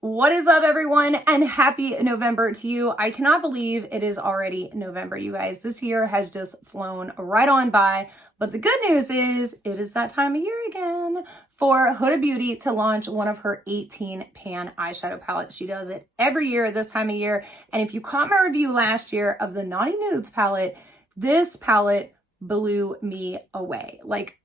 What is up, everyone, and happy November to you. I cannot believe it is already November, you guys. This year has just flown right on by, but the good news is it is that time of year again for Huda Beauty to launch one of her 18 pan eyeshadow palettes. She does it every year this time of year, and if you caught my review last year of the Naughty Nudes palette, this palette blew me away. Like,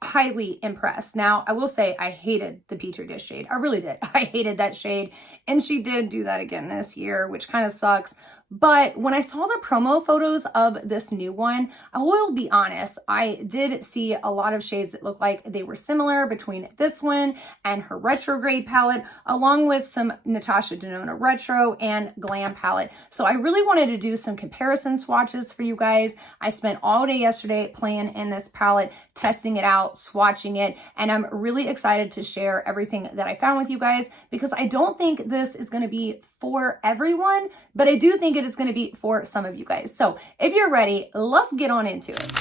highly impressed. Now, I will say I hated the Petri dish shade. I really did. I hated that shade. And she did do that again this year, which kind of sucks. But when I saw the promo photos of this new one, I will be honest, I did see a lot of shades that looked like they were similar between this one and her Retrograde palette, along with some Natasha Denona Retro and Glam palette. So I really wanted to do some comparison swatches for you guys. I spent all day yesterday playing in this palette, testing it out, swatching it, and I'm really excited to share everything that I found with you guys because I don't think this is going to be for everyone, but I do think it is going to be for some of you guys. So if you're ready, let's get on into it.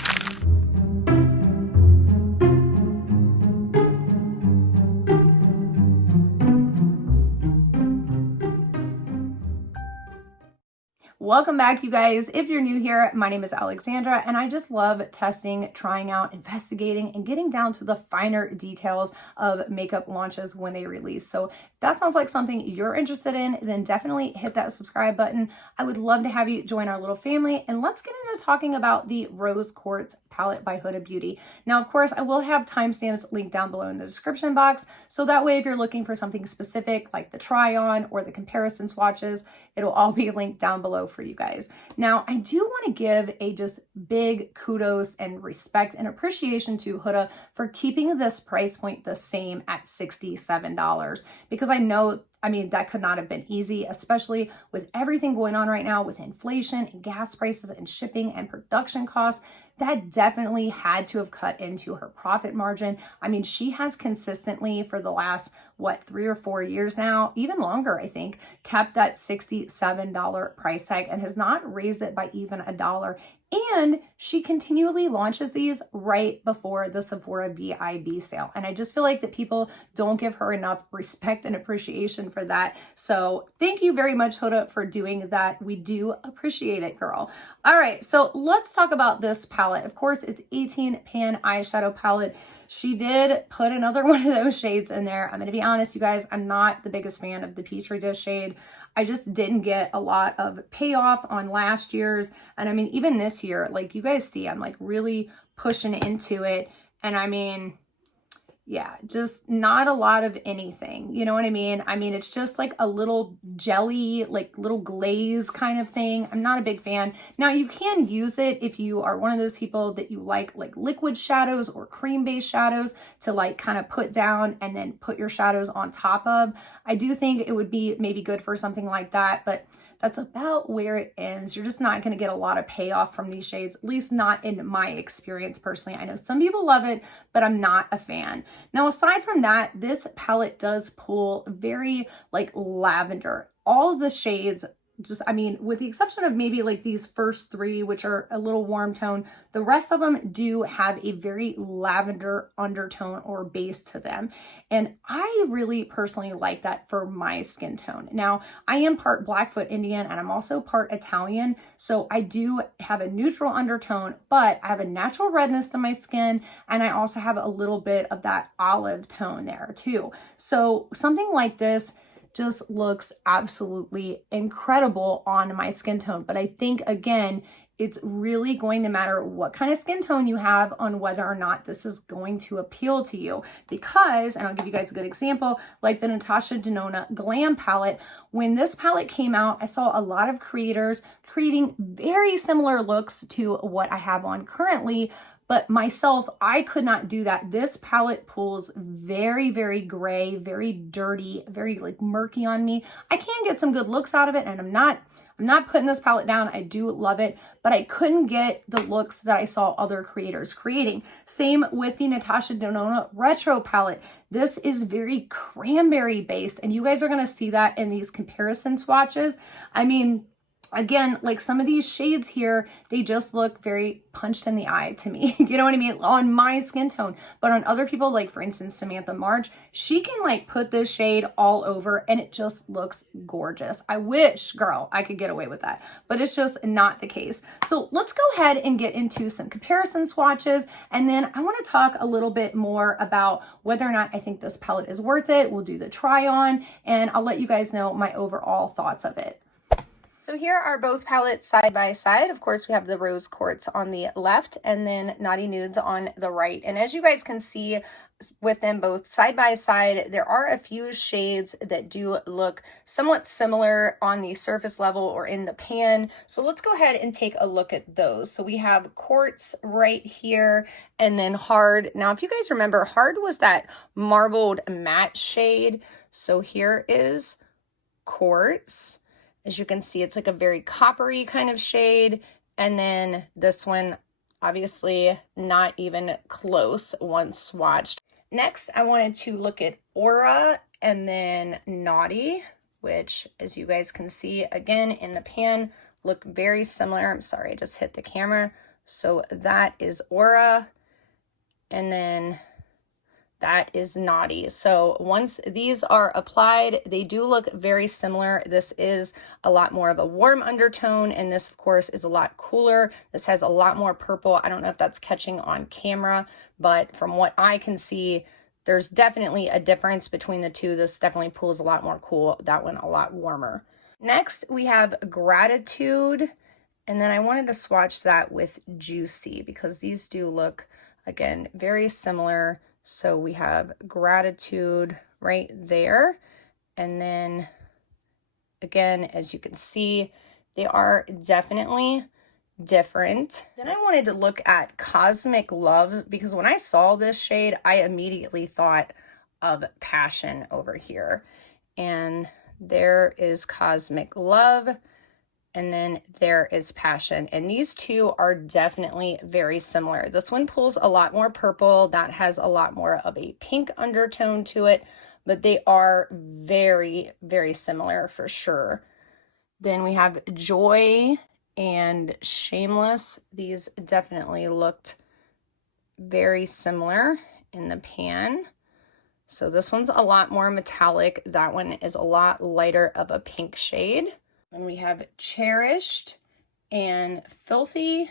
Welcome back, you guys. If you're new here, my name is Alexandra, and I just love testing, trying out, investigating, and getting down to the finer details of makeup launches when they release. So if that sounds like something you're interested in, then definitely hit that subscribe button. I would love to have you join our little family, and let's get into talking about the Rose Quartz palette by Huda Beauty. Now, of course, I will have timestamps linked down below in the description box, so that way if you're looking for something specific like the try on or the comparison swatches, it'll all be linked down below for you guys. Now, I do want to give a just big kudos and respect and appreciation to Huda for keeping this price point the same at $67 because I know, that could not have been easy, especially with everything going on right now with inflation and gas prices and shipping and production costs. That definitely had to have cut into her profit margin. She has consistently for the last, 3 or 4 years now, even longer, I think, kept that $67 price tag and has not raised it by even $1. And she continually launches these right before the Sephora VIB sale. And I just feel like that people don't give her enough respect and appreciation for that. So thank you very much, Huda, for doing that. We do appreciate it, girl. All right, so let's talk about this palette. Of course, it's 18 pan eyeshadow palette. She did put another one of those shades in there. I'm going to be honest, you guys, I'm not the biggest fan of the Petri dish shade. I just didn't get a lot of payoff on last year's. And even this year, like you guys see, I'm like really pushing into it. And yeah, just not a lot of anything. You know what I mean? It's just like a little jelly, like little glaze kind of thing. I'm not a big fan. Now, you can use it if you are one of those people that you like liquid shadows or cream-based shadows to like kind of put down and then put your shadows on top of. I do think it would be maybe good for something like that, but that's about where it ends. You're just not going to get a lot of payoff from these shades, at least not in my experience personally. I know some people love it, but I'm not a fan. Now, aside from that, this palette does pull very like lavender. All of the shades just, with the exception of maybe like these first 3, which are a little warm tone, the rest of them do have a very lavender undertone or base to them. And I really personally like that for my skin tone. Now, I am part Blackfoot Indian and I'm also part Italian. So I do have a neutral undertone, but I have a natural redness to my skin. And I also have a little bit of that olive tone there too. So something like this just looks absolutely incredible on my skin tone. But I think, again, it's really going to matter what kind of skin tone you have on whether or not this is going to appeal to you. Because, and I'll give you guys a good example, like the Natasha Denona Glam palette. When this palette came out, I saw a lot of creators creating very similar looks to what I have on currently. But myself, I could not do that. This palette pulls very, very gray, very dirty, very like murky on me. I can get some good looks out of it, and I'm not putting this palette down. I do love it, but I couldn't get the looks that I saw other creators creating. Same with the Natasha Denona Retro palette. This is very cranberry based, and you guys are gonna see that in these comparison swatches. Again, like some of these shades here, they just look very punched in the eye to me. You know what I mean? On my skin tone. But on other people, like for instance, Samantha March, she can like put this shade all over and it just looks gorgeous. I wish, girl, I could get away with that. But it's just not the case. So let's go ahead and get into some comparison swatches. And then I want to talk a little bit more about whether or not I think this palette is worth it. We'll do the try on and I'll let you guys know my overall thoughts of it. So here are both palettes side by side. Of course, we have the Rose Quartz on the left and then Naughty Nudes on the right. And as you guys can see with them both side by side, there are a few shades that do look somewhat similar on the surface level or in the pan. So let's go ahead and take a look at those. So we have Quartz right here and then Hard. Now, if you guys remember, Hard was that marbled matte shade. So here is Quartz. As you can see, it's like a very coppery kind of shade. And then this one, obviously not even close once swatched. Next, I wanted to look at Aura and then Naughty, which as you guys can see, again, in the pan, look very similar. I'm sorry, I just hit the camera. So that is Aura. And then that is Naughty. So once these are applied, they do look very similar. This is a lot more of a warm undertone, and this, of course, is a lot cooler. This has a lot more purple. I don't know if that's catching on camera, but from what I can see, there's definitely a difference between the two. This definitely pulls a lot more cool. That one a lot warmer. Next, we have Gratitude, and then I wanted to swatch that with Juicy because these do look, again, very similar. So we have Gratitude right there. And then again, as you can see, they are definitely different. Then I wanted to look at Cosmic Love because when I saw this shade, I immediately thought of Passion over here. And there is Cosmic Love. And then there is Passion. And these two are definitely very similar. This one pulls a lot more purple. That has a lot more of a pink undertone to it. But they are very, very similar for sure. Then we have Joy and Shameless. These definitely looked very similar in the pan. So this one's a lot more metallic. That one is a lot lighter of a pink shade. And we have Cherished and Filthy.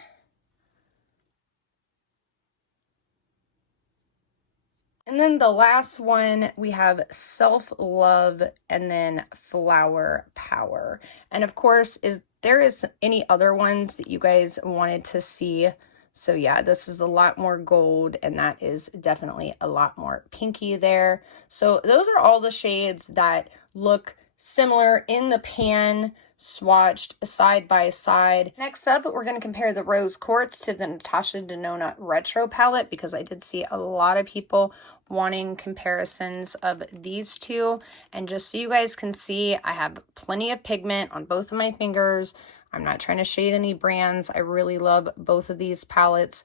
And then the last one, we have Self-Love and then Flower Power. And of course, there is any other ones that you guys wanted to see. So yeah, this is a lot more gold and that is definitely a lot more pinky there. So those are all the shades that look similar in the pan, swatched side by side. Next up, we're going to compare the Rose Quartz to the Natasha Denona Retro palette because I did see a lot of people wanting comparisons of these two. And just so you guys can see, I have plenty of pigment on both of my fingers. I'm not trying to shade any brands. I really love both of these palettes,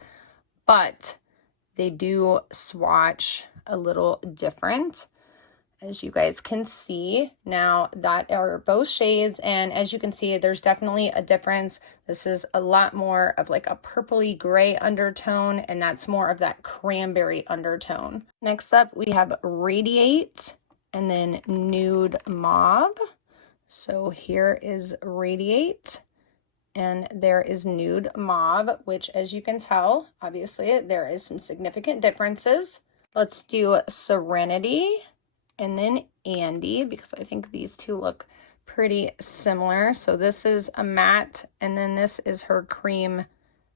but they do swatch a little different. As you guys can see, now that are both shades, and as you can see, there's definitely a difference. This is a lot more of like a purpley gray undertone, and that's more of that cranberry undertone. Next up, we have Radiate and then Nude Mauve. So here is Radiate, and there is Nude Mauve, which as you can tell, obviously there is some significant differences. Let's do Serenity. And then Andy, because I think these two look pretty similar. So this is a matte, and then this is her cream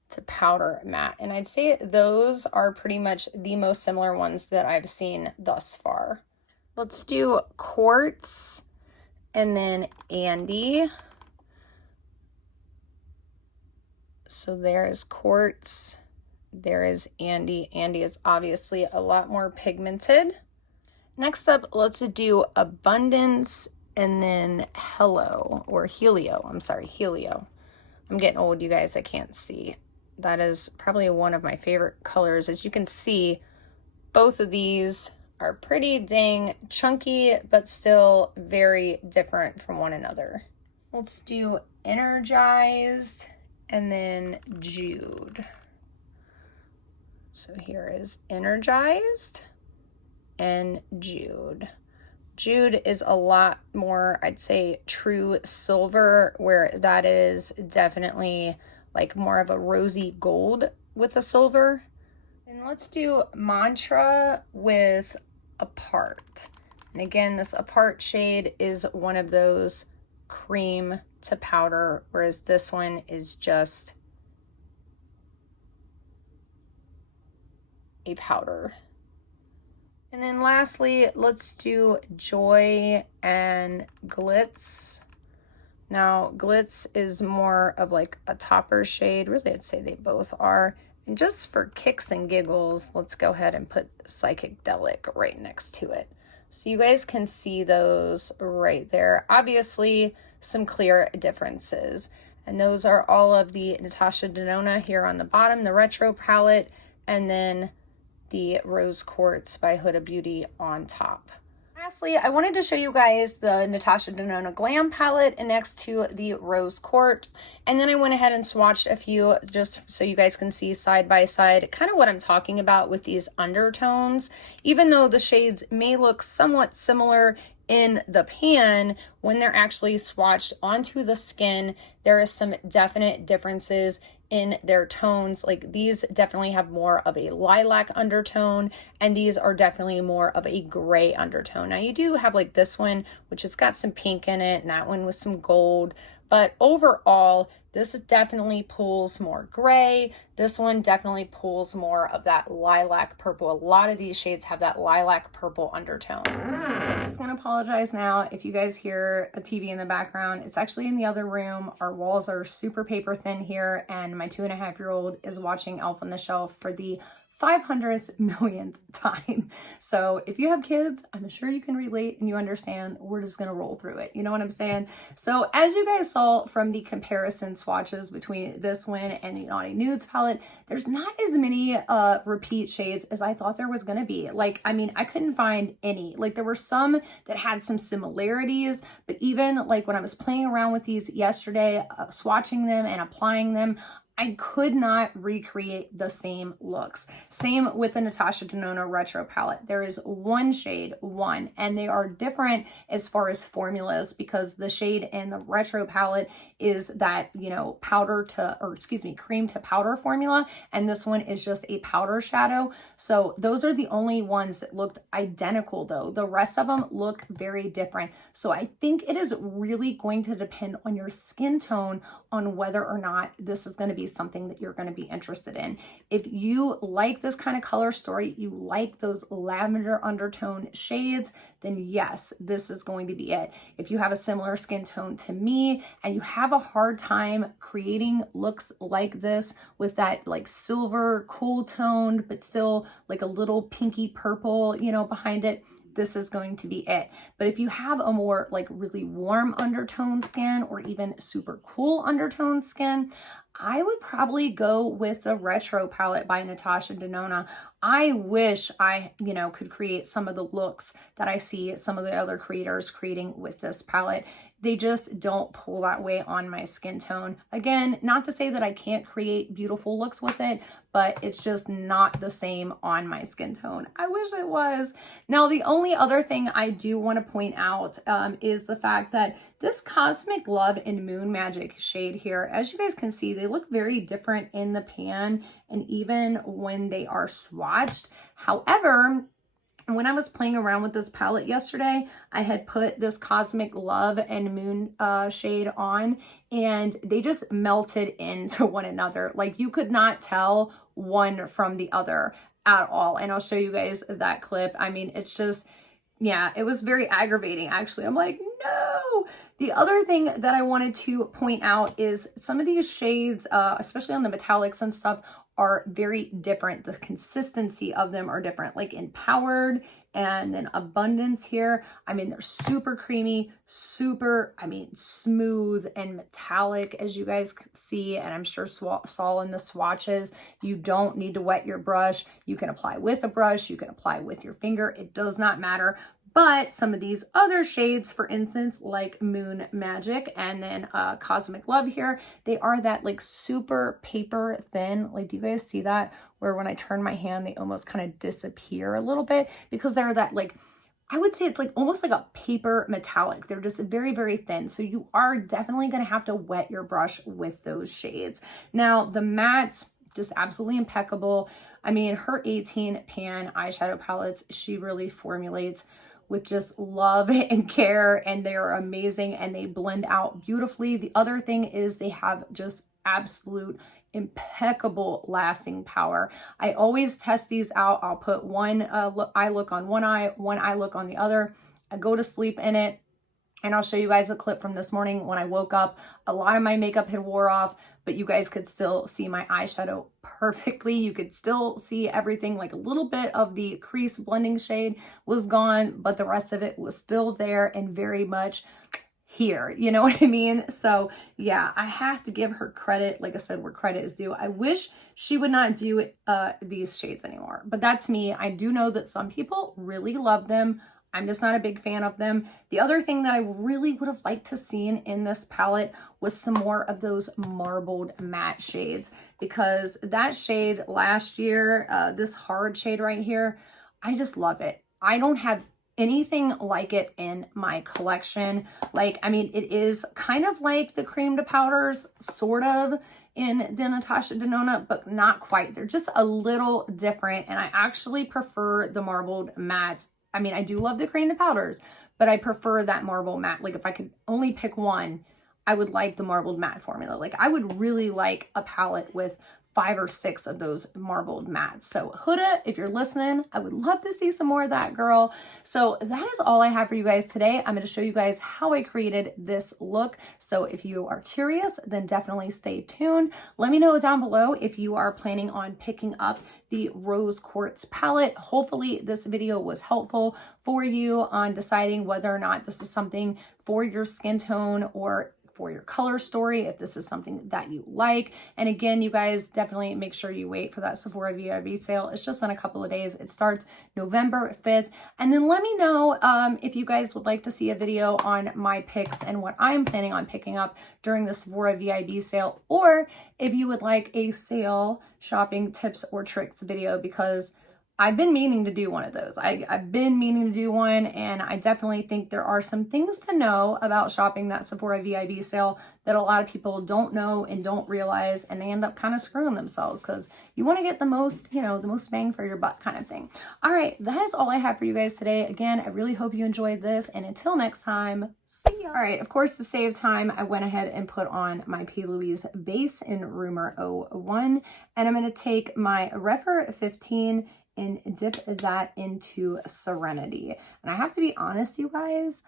to powder matte. And I'd say those are pretty much the most similar ones that I've seen thus far. Let's do Quartz and then Andy. So there is Quartz, there is Andy. Andy is obviously a lot more pigmented. Next up, let's do Abundance and then Helio, or Helio. I'm sorry, Helio. I'm getting old, you guys. I can't see. That is probably one of my favorite colors. As you can see, both of these are pretty dang chunky, but still very different from one another. Let's do Energized and then Jude. So here is Energized and Jude. Jude is a lot more, I'd say, true silver, where that is definitely like more of a rosy gold with a silver. And let's do Mantra with Apart. And again, this Apart shade is one of those cream to powder, whereas this one is just a powder. And then lastly, let's do Joy and Glitz. Now, Glitz is more of like a topper shade. Really, I'd say they both are. And just for kicks and giggles, let's go ahead and put Psychedelic right next to it. So you guys can see those right there. Obviously, some clear differences. And those are all of the Natasha Denona here on the bottom, the Retro palette, and then the Rose Quartz by Huda Beauty on top. Lastly, I wanted to show you guys the Natasha Denona Glam palette and next to the Rose Quartz. And then I went ahead and swatched a few just so you guys can see side by side kind of what I'm talking about with these undertones. Even though the shades may look somewhat similar in the pan, when they're actually swatched onto the skin, there is some definite differences in their tones. Like these definitely have more of a lilac undertone, and these are definitely more of a gray undertone. Now you do have like this one, which has got some pink in it, and that one with some gold, but overall, this definitely pulls more gray. This one definitely pulls more of that lilac purple. A lot of these shades have that lilac purple undertone. So I'm just gonna apologize now if you guys hear a TV in the background. It's actually in the other room. Our walls are super paper thin here, and my 2.5-year-old is watching Elf on the Shelf for the 500th millionth time. So if you have kids, I'm sure you can relate and you understand. We're just gonna roll through it. You know what I'm saying? So as you guys saw from the comparison swatches between this one and the Naughty Nudes palette, there's not as many repeat shades as I thought there was gonna be. Like, I mean, I couldn't find any. Like, there were some that had some similarities, but even like when I was playing around with these yesterday, swatching them and applying them, I could not recreate the same looks. Same with the Natasha Denona Retro palette. There is one shade, and they are different as far as formulas because the shade in the Retro palette is that, you know, cream to powder formula, and this one is just a powder shadow. So those are the only ones that looked identical though. The rest of them look very different. So I think it is really going to depend on your skin tone on whether or not this is going to be something that you're going to be interested in. If you like this kind of color story, you like those lavender undertone shades, then yes, this is going to be it. If you have a similar skin tone to me and you have a hard time creating looks like this with that like silver cool toned, but still like a little pinky purple, you know, behind it, this is going to be it. But if you have a more like really warm undertone skin or even super cool undertone skin, I would probably go with the Retro palette by Natasha Denona. I wish I, you know, could create some of the looks that I see some of the other creators creating with this palette. They just don't pull that way on my skin tone. Again, not to say that I can't create beautiful looks with it, but it's just not the same on my skin tone. I wish it was. Now, the only other thing I do want to point out is the fact that this Cosmic Love and Moon Magic shade here, as you guys can see, they look very different in the pan and even when they are swatched. However, when I was playing around with this palette yesterday, I had put this Cosmic Love and Moon shade on, and they just melted into one another. Like, you could not tell one from the other at all. And I'll show you guys that clip. I mean, it's just, yeah, it was very aggravating, actually. I'm like, no. The other thing that I wanted to point out is some of these shades, especially on the metallics and stuff, are very different. The consistency of them are different, like Empowered and then Abundance here. I mean, they're super creamy, super, I mean, smooth and metallic, as you guys can see, and I'm sure saw in the swatches. You don't need to wet your brush. You can apply with a brush, you can apply with your finger. It does not matter. But some of these other shades, for instance, like Moon Magic and then Cosmic Love here, they are that like super paper thin. Like, do you guys see that? Where when I turn my hand, they almost kind of disappear a little bit because they're that like, I would say it's like almost like a paper metallic. They're just very, very thin. So you are definitely going to have to wet your brush with those shades. Now the mattes, just absolutely impeccable. I mean, her 18 pan eyeshadow palettes, she really formulates with just love and care, and they are amazing and they blend out beautifully. The other thing is they have just absolute impeccable lasting power. I always test these out. I'll put one eye look on one eye look on the other. I go to sleep in it, and I'll show you guys a clip from this morning when I woke up. A lot of my makeup had wore off, but you guys could still see my eyeshadow perfectly. You could still see everything, like a little bit of the crease blending shade was gone, but the rest of it was still there and very much here. You know what I mean? So yeah, I have to give her credit. Like I said, where credit is due. I wish she would not do these shades anymore, but that's me. I do know that some people really love them. I'm just not a big fan of them. The other thing that I really would have liked to seen in this palette was some more of those marbled matte shades, because that shade last year, this hard shade right here, I just love it. I don't have anything like it in my collection. Like, I mean, it is kind of like the cream to powders, sort of, in the Natasha Denona, but not quite. They're just a little different, and I actually prefer the marbled mattes. I mean, I do love the cream to powders, but I prefer that marble matte. Like, if I could only pick one, I would like the marbled matte formula. Like, I would really like a palette with 5 or 6 of those marbled mattes. So Huda, if you're listening, I would love to see some more of that, girl. So that is all I have for you guys today. I'm going to show you guys how I created this look. So if you are curious, then definitely stay tuned. Let me know down below if you are planning on picking up the Rose Quartz palette. Hopefully this video was helpful for you on deciding whether or not this is something for your skin tone or for your color story, if this is something that you like. And again, you guys definitely make sure you wait for that Sephora VIB sale. It's just in a couple of days. It starts November 5th. And then let me know if you guys would like to see a video on my picks and what I'm planning on picking up during the Sephora VIB sale, or if you would like a sale shopping tips or tricks video, because I've been meaning to do one of those. I've been meaning to do one, and I definitely think there are some things to know about shopping that Sephora VIB sale that a lot of people don't know and don't realize, and they end up kind of screwing themselves because you want to get the most, you know, the most bang for your buck kind of thing. All right, that is all I have for you guys today. Again, I really hope you enjoyed this, and until next time, see ya. All right, of course, to save time, I went ahead and put on my P. Louise base in Rumor 01, and I'm going to take my Refer 15 and dip that into Serenity. And I have to be honest, you guys,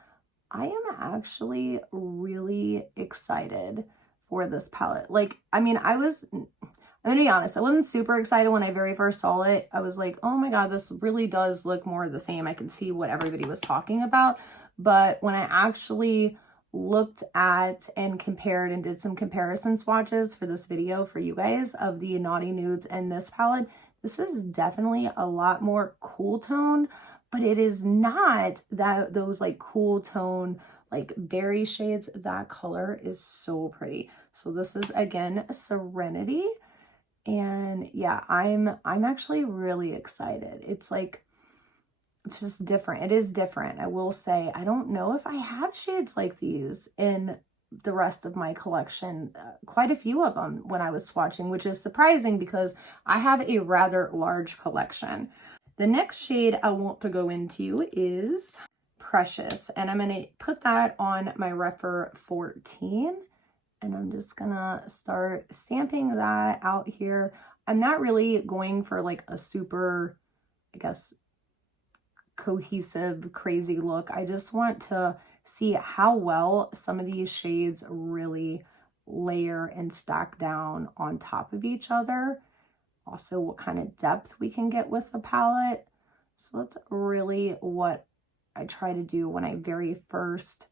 I am actually really excited for this palette. Like, I mean, I'm gonna be honest, I wasn't super excited when I very first saw it. I was like, oh my God, this really does look more of the same. I can see what everybody was talking about. But when I actually looked at and compared and did some comparison swatches for this video for you guys of the Naughty Nudes and this palette, this is definitely a lot more cool tone, but it is not that those like cool tone, like berry shades. That color is so pretty. So this is, again, Serenity. And yeah, I'm actually really excited. It's like, it's just different. It is different. I will say, I don't know if I have shades like these in the rest of my collection. Quite a few of them when I was swatching, which is surprising because I have a rather large collection. The next shade I want to go into is Precious, and I'm going to put that on my Refer 14, and I'm just gonna start stamping that out here. I'm not really going for like a super, I guess, cohesive, crazy look. I just want to see how well some of these shades really layer and stack down on top of each other. Also, what kind of depth we can get with the palette. So that's really what I try to do when I very first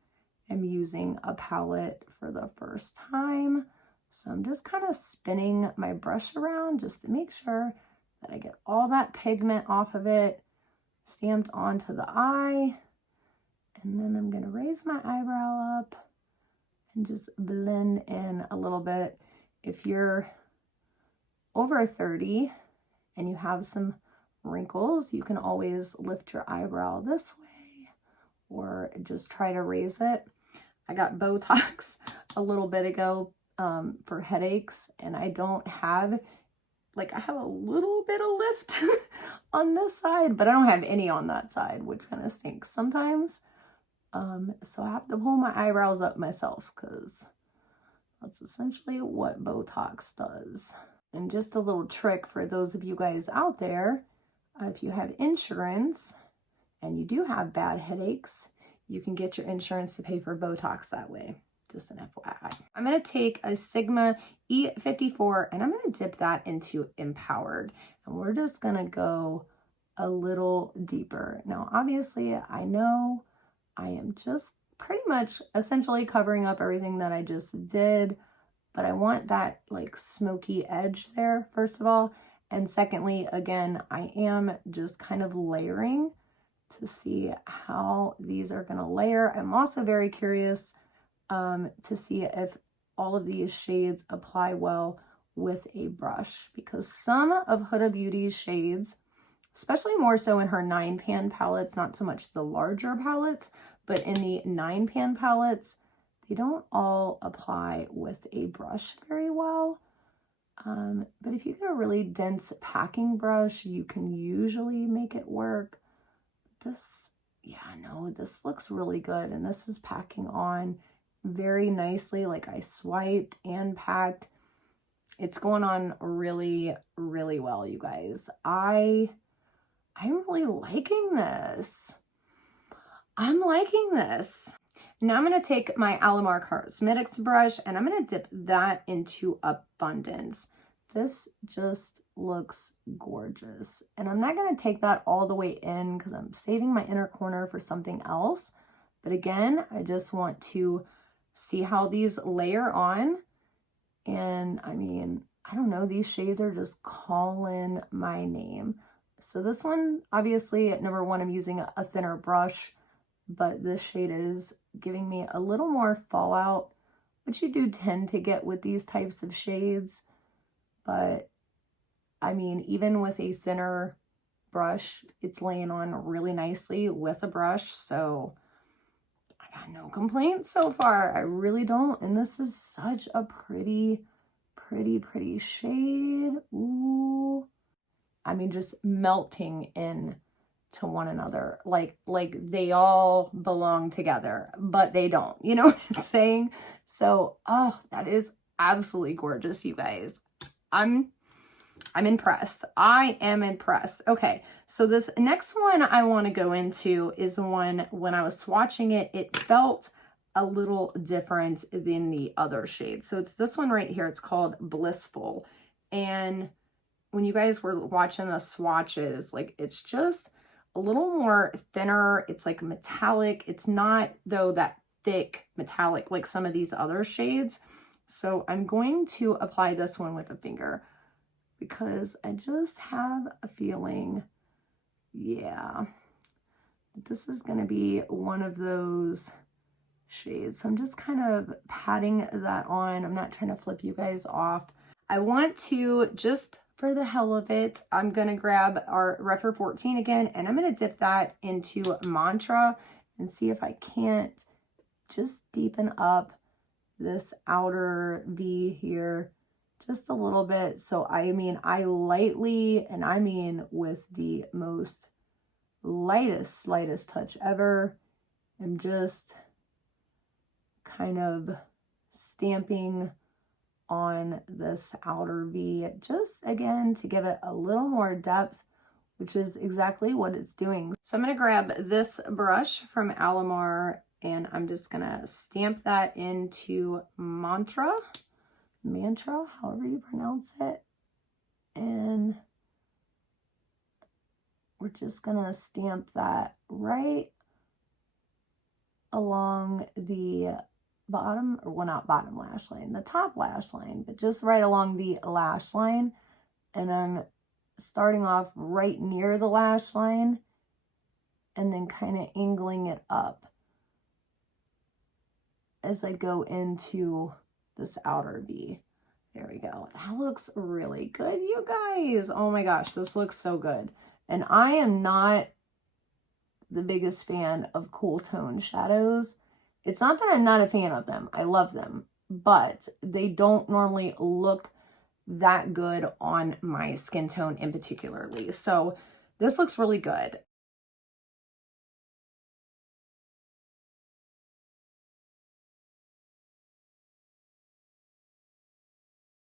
am using a palette for the first time. So I'm just kind of spinning my brush around just to make sure that I get all that pigment off of it, stamped onto the eye. And then I'm gonna raise my eyebrow up and just blend in a little bit. If you're over 30 and you have some wrinkles, you can always lift your eyebrow this way or just try to raise it. I got Botox a little bit ago for headaches, and I don't have, like, I have a little bit of lift on this side, but I don't have any on that side, which kind of stinks sometimes. So I have to pull my eyebrows up myself because that's essentially what Botox does. And just a little trick for those of you guys out there, if you have insurance and you do have bad headaches, you can get your insurance to pay for Botox that way. Just an FYI. I'm going to take a Sigma E54 and I'm going to dip that into Empowered. And we're just going to go a little deeper. Now, obviously, I know I am just pretty much essentially covering up everything that I just did, but I want that like smoky edge there, first of all. And secondly, again, I am just kind of layering to see how these are going to layer. I'm also very curious to see if all of these shades apply well with a brush, because some of Huda Beauty's shades, especially more so in her 9-pan palettes, not so much the larger palettes, but in the 9-pan palettes, they don't all apply with a brush very well. But if you get a really dense packing brush, you can usually make it work. This, yeah, no, this looks really good. And this is packing on very nicely. Like, I swiped and packed. It's going on really, really well, you guys. I'm really liking this. I'm liking this. Now I'm going to take my Alamar Cosmetics brush and I'm going to dip that into Abundance. This just looks gorgeous. And I'm not going to take that all the way in because I'm saving my inner corner for something else. But again, I just want to see how these layer on. And I mean, I don't know, these shades are just calling my name. So this one, obviously, at number one, I'm using a thinner brush, but this shade is giving me a little more fallout, which you do tend to get with these types of shades. But I mean, even with a thinner brush, it's laying on really nicely with a brush. So I got no complaints so far. I really don't. And this is such a pretty shade. Ooh. I mean, just melting in to one another. Like they all belong together, but they don't. You know what I'm saying? So, oh, that is absolutely gorgeous, you guys. I'm impressed. I am impressed. Okay, so this next one I want to go into is one, when I was swatching it, it felt a little different than the other shades. So it's this one right here. It's called Blissful. And when you guys were watching the swatches, like, it's just a little more thinner. It's like metallic. It's not, though, that thick metallic like some of these other shades. So I'm going to apply this one with a finger because I just have a feeling, yeah, this is going to be one of those shades. So I'm just kind of patting that on. I'm not trying to flip you guys off. I want to, just for the hell of it, I'm going to grab our Refer 14 again, and I'm going to dip that into Mantra and see if I can't just deepen up this outer V here just a little bit. So I mean, I lightly, and I mean with the most slightest touch ever, I'm just kind of stamping on this outer V, just again to give it a little more depth, which is exactly what it's doing. So I'm going to grab this brush from Alamar and I'm just going to stamp that into Mantra, however you pronounce it. And we're just going to stamp that right along the bottom, or well, not bottom lash line, the top lash line, but just right along the lash line. And I'm starting off right near the lash line and then kind of angling it up. as I go into this outer V. There we go. That looks really good, you guys. Oh my gosh, this looks so good. And I am not the biggest fan of cool tone shadows. It's not that I'm not a fan of them. I love them, but they don't normally look that good on my skin tone in particularly. So this looks really good.